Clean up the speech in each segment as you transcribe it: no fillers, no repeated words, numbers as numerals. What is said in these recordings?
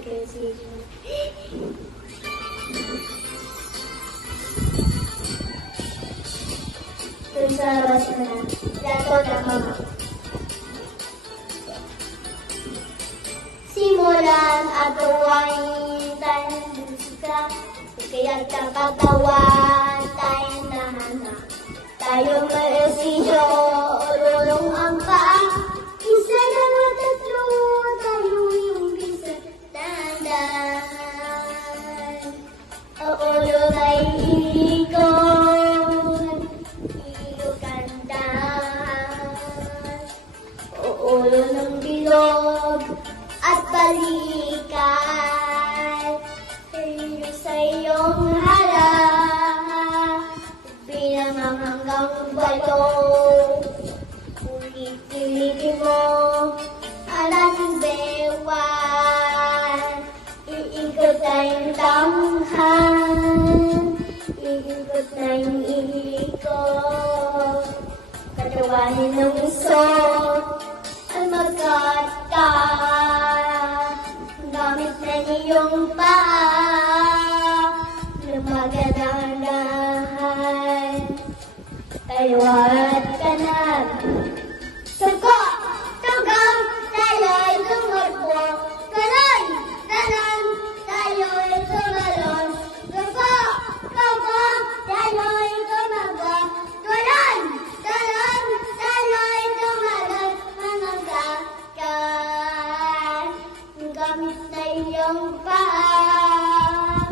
Kasi dun sa labas na dato na mama. Simulan ato ang tanduska, kaya't kapagawan tayo na tayo maesiyo, ululong ang paa, isa na matatlo, tayo yung bisa, dandan. Ang ulo ay ikot, ilukandan. Ang ulo ng bilog at balikan, tayo sa iyong harap, bilang hanggang bato. Ulit-ulitin mo ang ating bewan, iikot tayong tanghan, iikot tayong iikot, katawanin ng isot at magkata, gamit na niyong paa, lumagadahan, tayo at kanan. Suko! Tugaw! Tayo'y tumakbo! Kanan! Kanan! Tayo'y tumalon! Suko! Tugo! Tayo'y tumakbo! Kanan! Kanan! Tayo'y tumalon! Managakan! Gamit na iyong paa,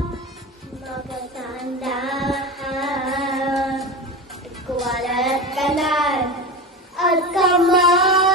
magkatandahan, kuwalat kanan at kamay.